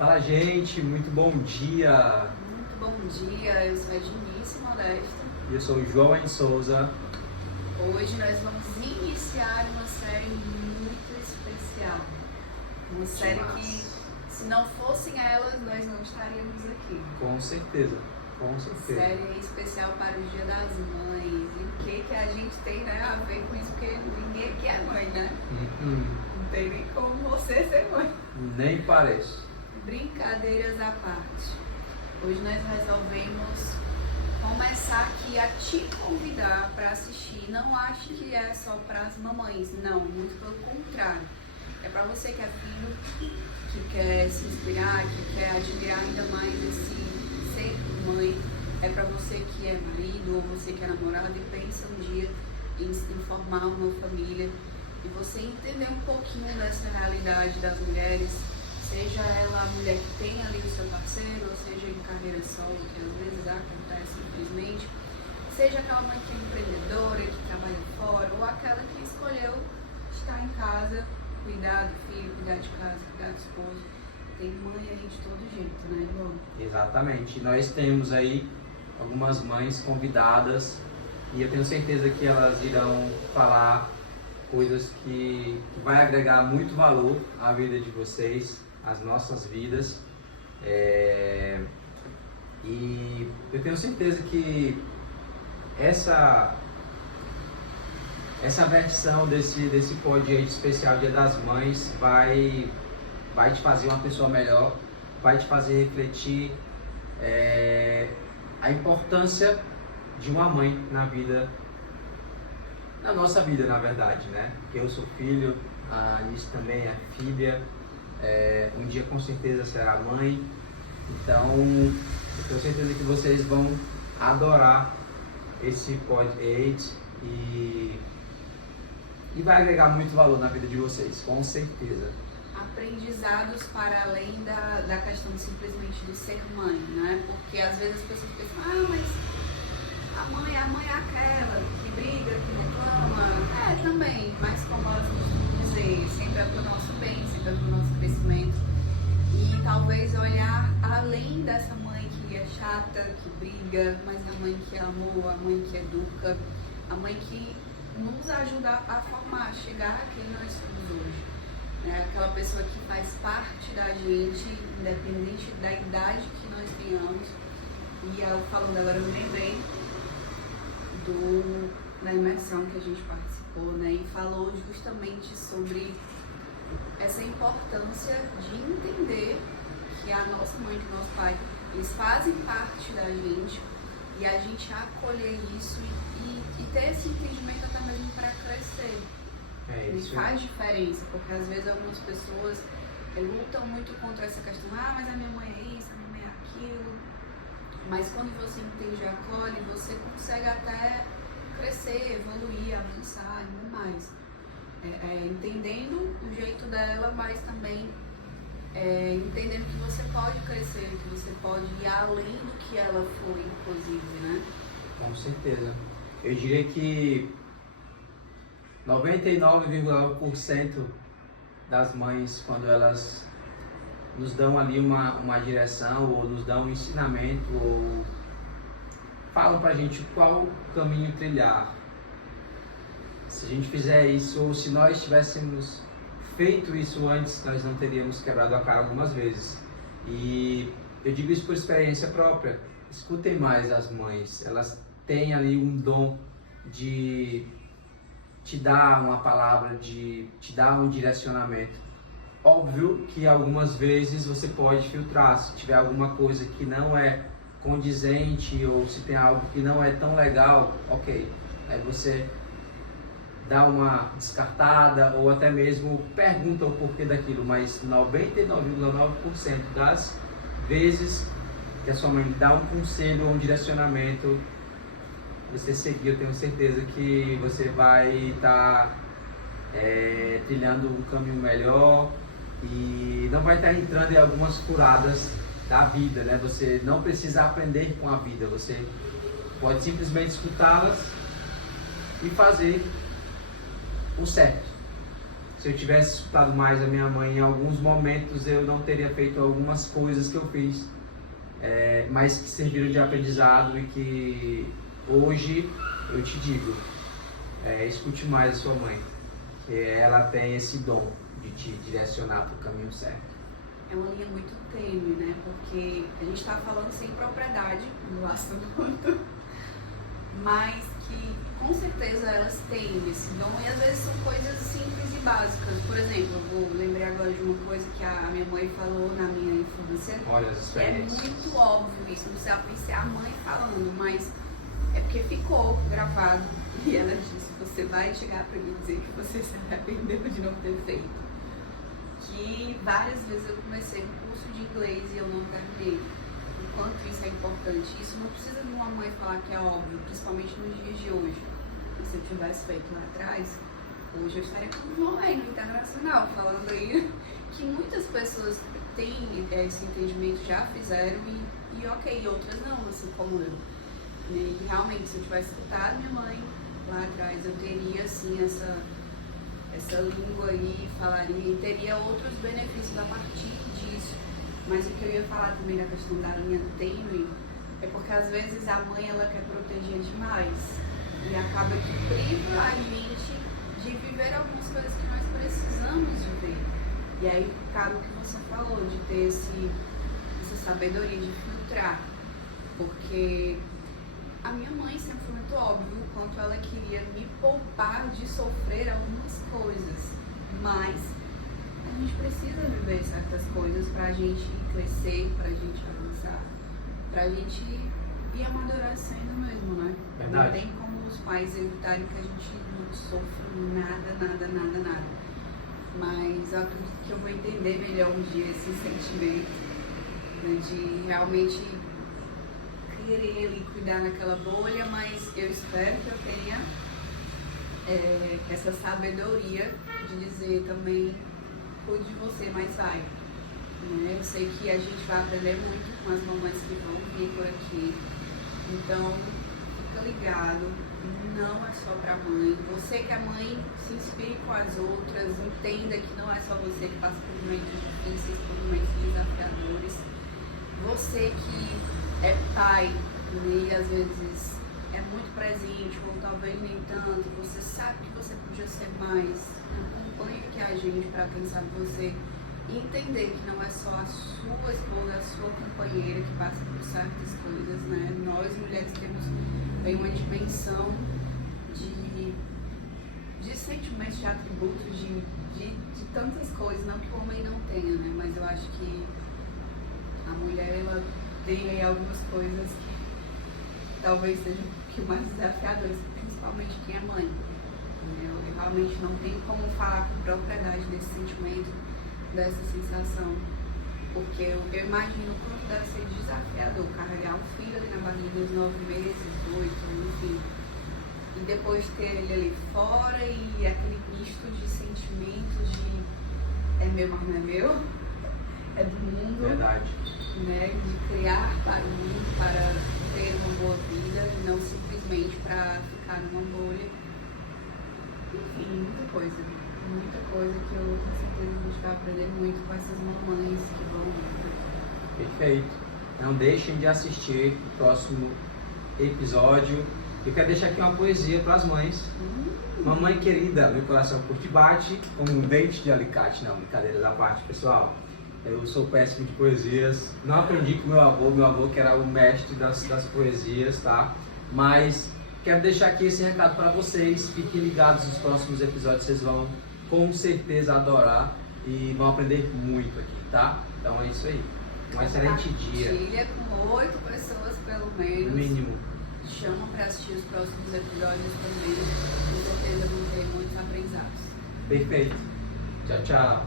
Fala, gente, muito bom dia. Muito bom dia, eu sou a Dinice Modesta. E eu sou o João Souza. Hoje nós vamos iniciar uma série muito especial. Uma série que, se não fossem elas, nós não estaríamos aqui. Com certeza, com certeza. Série especial para o Dia das Mães. E o que a gente tem, né, a ver com isso? Porque ninguém aqui é mãe, né? Não tem nem como você ser mãe. Nem parece. Brincadeiras à parte. Hoje nós resolvemos começar aqui a te convidar para assistir. Não ache que é só para as mamães, não, muito pelo contrário. É para você que é filho, que quer se inspirar, que quer admirar ainda mais esse ser mãe. É para você que é marido ou você que é namorado e pensa um dia em formar uma família e você entender um pouquinho dessa realidade das mulheres. Seja ela a mulher que tem ali o seu parceiro, ou seja em carreira solo, que às vezes acontece, infelizmente. Seja aquela mãe que é empreendedora, que trabalha fora, ou aquela que escolheu estar em casa, cuidar do filho, cuidar de casa, cuidar do esposo. Tem mãe aí de todo jeito, né, João? Exatamente. Nós temos aí algumas mães convidadas e eu tenho certeza que elas irão falar coisas que vai agregar muito valor à vida de vocês, as nossas vidas, e eu tenho certeza que essa versão desse podcast especial Dia das Mães vai te fazer uma pessoa melhor, vai te fazer refletir a importância de uma mãe na nossa vida, na verdade, né? Porque eu sou filho, a Anice também é filha, um dia com certeza será mãe, então eu tenho certeza que vocês vão adorar esse podcast e vai agregar muito valor na vida de vocês, com certeza. Aprendizados para além da questão simplesmente do ser mãe, né? Porque às vezes as pessoas pensam, mas a mãe é aquela que briga, que reclama. Também, mas como elas costumam dizer, sempre é para o nosso bem, sempre é para o nosso crescimento. E talvez olhar além dessa mãe que é chata, que briga, mas a mãe que é amor, a mãe que educa, a mãe que nos ajuda a formar, a chegar a quem nós somos hoje. Aquela pessoa que faz parte da gente, independente da idade que nós tenhamos. E ela falando agora, eu me lembrei da imersão que a gente participou, né? E falou justamente sobre essa importância de entender que a nossa mãe e o nosso pai, eles fazem parte da gente e a gente acolher isso e ter esse entendimento até mesmo para crescer. E faz diferença, porque às vezes algumas pessoas lutam muito contra essa questão, mas a minha mãe é isso, a minha mãe é aquilo. Mas quando você entende e acolhe, você consegue até crescer, evoluir, avançar ainda mais. Entendendo o jeito dela, mas também entendendo que você pode crescer, que você pode ir além do que ela foi, inclusive, né? Com certeza. Eu diria que 99,9% das mães, quando elas nos dão ali uma direção, ou nos dão um ensinamento, ou falam pra gente qual caminho trilhar. Se a gente fizer isso, ou se nós tivéssemos feito isso antes, nós não teríamos quebrado a cara algumas vezes. E eu digo isso por experiência própria. Escutem mais as mães, elas têm ali um dom de te dar uma palavra, de te dar um direcionamento. Óbvio que algumas vezes você pode filtrar, se tiver alguma coisa que não é condizente ou se tem algo que não é tão legal, ok. Aí você dá uma descartada ou até mesmo pergunta o porquê daquilo, mas 99,9% das vezes que a sua mãe dá um conselho ou um direcionamento, você seguir, eu tenho certeza que você vai estar trilhando um caminho melhor e não vai estar entrando em algumas furadas da vida, né? Você não precisa aprender com a vida, você pode simplesmente escutá-las e fazer o certo. se eu tivesse escutado mais a minha mãe, em alguns momentos eu não teria feito algumas coisas que eu fiz, mas que serviram de aprendizado e que hoje eu te digo, escute mais a sua mãe, que ela tem esse dom de te direcionar para o caminho certo. É uma linha muito tênue, né? Porque a gente está falando sem propriedade do assunto, mas que com certeza elas têm esse dom e às vezes são coisas simples e básicas. Por exemplo, eu lembrei agora de uma coisa que a minha mãe falou na minha infância. Olha as experiências. É muito óbvio isso, não precisa ser a mãe falando, mas é porque ficou gravado e ela disse: você vai chegar para mim dizer que você se arrependeu de não ter feito. Que várias vezes eu comecei um curso de inglês e eu não terminei. O quanto isso é importante. Isso não precisa de uma mãe falar que é óbvio, principalmente nos dias de hoje. Se eu tivesse feito lá atrás, hoje eu estaria como no internacional, falando aí que muitas pessoas têm esse entendimento, já fizeram e ok, outras não, assim como eu. E realmente, se eu tivesse escutado minha mãe lá atrás, eu teria assim essa língua aí, falaria e teria outros benefícios a partir disso. Mas o que eu ia falar também da questão da linha tênue é porque às vezes a mãe ela quer proteger demais e acaba que priva a gente de viver algumas coisas que nós precisamos viver. E aí cabe o que você falou, de ter essa sabedoria de filtrar, porque a minha mãe sempre foi muito óbvio o quanto ela queria me poupar de sofrer algumas coisas, mas a gente precisa viver certas coisas pra gente crescer, pra gente avançar, pra gente ir amadurecendo mesmo, né? Verdade. Não tem como os pais evitarem que a gente não sofra nada. Mas eu acredito que eu vou entender melhor um dia esse sentimento, né, de realmente querer ali cuidar naquela bolha, mas eu espero que eu tenha essa sabedoria de dizer também: cuide de você, mas vai. Né? Eu sei que a gente vai aprender muito com as mamães que vão vir por aqui, então fica ligado, não é só pra mãe. Você que é mãe, se inspire com as outras, entenda que não é só você que passa por momentos difíceis, por momentos desafiadores. Você que é pai, né, e às vezes é muito presente, ou talvez nem tanto, você sabe que você podia ser mais, acompanhe aqui a gente para quem sabe você entender que não é só a sua esposa, a sua companheira que passa por certas coisas, né? Nós mulheres temos bem uma dimensão de sentimentos, de atributos, de tantas coisas, não que o homem não tenha, né? Mas eu acho que a mulher, ela tem aí algumas coisas que talvez sejam um pouquinho mais desafiadoras, principalmente quem é mãe. Eu realmente não tenho como falar com propriedade desse sentimento, dessa sensação, porque eu imagino o quanto deve ser desafiador carregar um filho ali na barriga dos 9 meses, 8, enfim, e depois ter ele ali fora e aquele misto de sentimentos de é meu, mas não é meu, é do mundo. Verdade. Né, de criar para o mundo, para ter uma boa vida, e não simplesmente para ficar numa bolha. Enfim, muita coisa que eu com certeza a gente vai aprender muito com essas mamães que vão vir. Perfeito. Não deixem de assistir o próximo episódio. Eu quero deixar aqui uma poesia para as mães. Mamãe querida, meu coração curte e bate como um dente de alicate. Não, brincadeira da parte, pessoal. Eu sou péssimo de poesias, não aprendi com meu avô que era o mestre das poesias, tá? Mas quero deixar aqui esse recado para vocês, fiquem ligados nos próximos episódios, vocês vão com certeza adorar e vão aprender muito aqui, tá? Então é isso aí, um excelente dia. Compartilha com 8 pessoas pelo menos. No mínimo. Chamam para assistir os próximos episódios também, com certeza vão ter muitos aprendizados. Perfeito. Tchau, tchau.